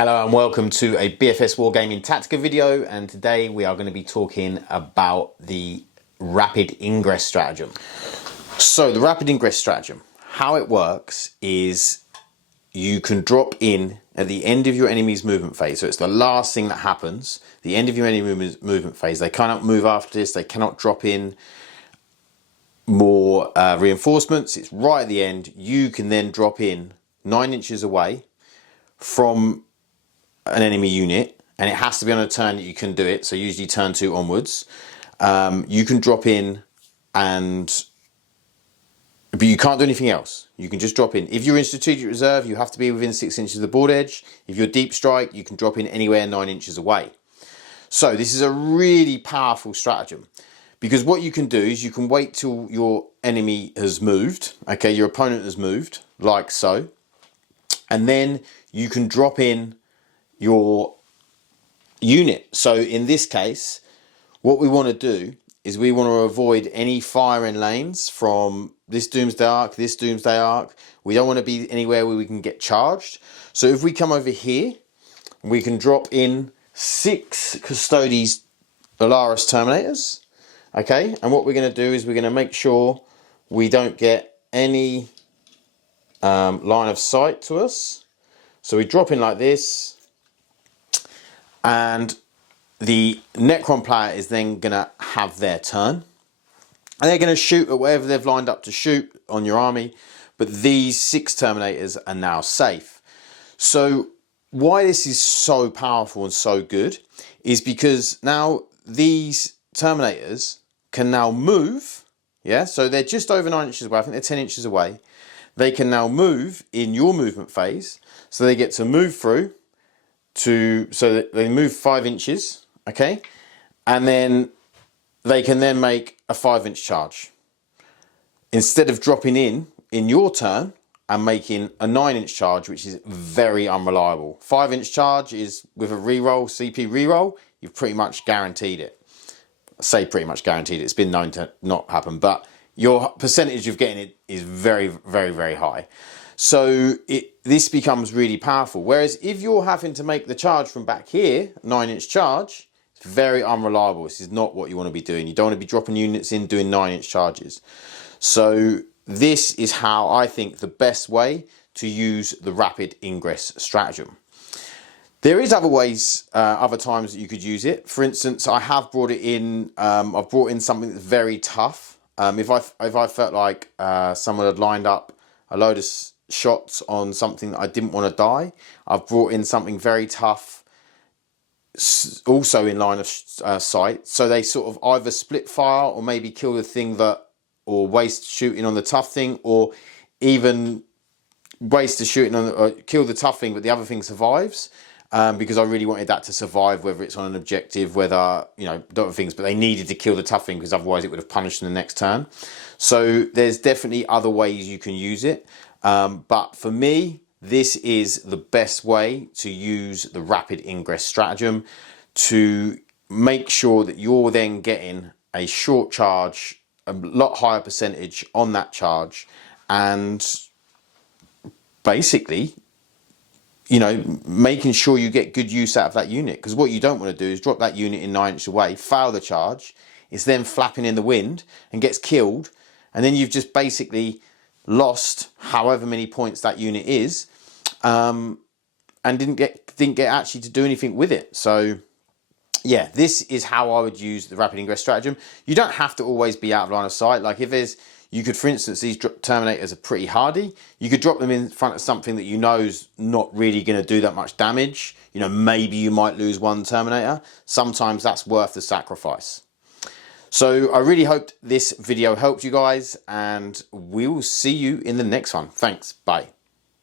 Hello and welcome to a BFS Wargaming Tactica video, and today we are going to be talking about the Rapid Ingress Stratagem. So the Rapid Ingress Stratagem, how it works is you can drop in at the end of your enemy's movement phase. So it's the last thing that happens, the end of your enemy's movement phase. They cannot move after this, they cannot drop in more reinforcements. It's right at the end. You can then drop in 9 inches away from an enemy unit, and it has to be on a turn that you can do it, so usually turn 2 onwards. You can drop in, but you can't do anything else. You can just drop in. If you're in strategic reserve, you have to be within 6 inches of the board edge. If you're deep strike, you can drop in anywhere 9 inches away. So this is a really powerful stratagem, because what you can do is you can wait till your enemy has moved, okay, your opponent has moved, like so, and then you can drop in your unit. So in this case, what we want to do is we want to avoid any firing lanes from this Doomsday Arc, this Doomsday Arc. We don't want to be anywhere where we can get charged. So if we come over here, we can drop in 6 Custodes Alaris Terminators. Okay, and what we're going to do is we're going to make sure we don't get any line of sight to us. So we drop in like this, and the Necron player is then going to have their turn. And they're going to shoot at wherever they've lined up to shoot on your army, but these 6 Terminators are now safe. So why this is so powerful and so good is because now these Terminators can now move, yeah, so they're just over 9 inches away, I think they're 10 inches away. They can now move in your movement phase, so they get to move through so that they move 5 inches, okay, and then they can then make a 5-inch charge instead of dropping in your turn and making a 9-inch charge, which is very unreliable. 5-inch charge is with a reroll, CP reroll, you've pretty much guaranteed it. I say pretty much guaranteed it. It's been known to not happen, but your percentage of getting it is very, very, very high. So this becomes really powerful. Whereas if you're having to make the charge from back here, 9-inch charge, it's very unreliable. This is not what you want to be doing. You don't want to be dropping units in doing 9-inch charges. So this is how I think the best way to use the Rapid Ingress Stratagem. There is other ways, other times that you could use it. For instance, I have brought it in, I've brought in something that's very tough. If I felt like someone had lined up a load of shots on something that I didn't want to die, I've brought in something very tough, also in line of sight, so they sort of either split fire or maybe kill the thing that, or waste shooting on the tough thing, or even waste the shooting on or kill the tough thing but the other thing survives, because I really wanted that to survive, whether it's on an objective, whether, you know, other things, but they needed to kill the tough thing because otherwise it would have punished in the next turn. So there's definitely other ways you can use it. But for me, this is the best way to use the Rapid Ingress Stratagem to make sure that you're then getting a short charge, a lot higher percentage on that charge, and basically, you know, making sure you get good use out of that unit. Because what you don't want to do is drop that unit in 9 inches away, fail the charge, it's then flapping in the wind and gets killed, and then you've just basically lost however many points that unit is, and didn't get actually to do anything with it. So yeah, this is how I would use the Rapid Ingress Stratagem. You don't have to always be out of line of sight. Like if there's, you could, for instance, these Terminators are pretty hardy. You could drop them in front of something that you know is not really going to do that much damage. You know, maybe you might lose 1 Terminator. Sometimes that's worth the sacrifice. So I really hope this video helped you guys, and we will see you in the next one. Thanks. Bye.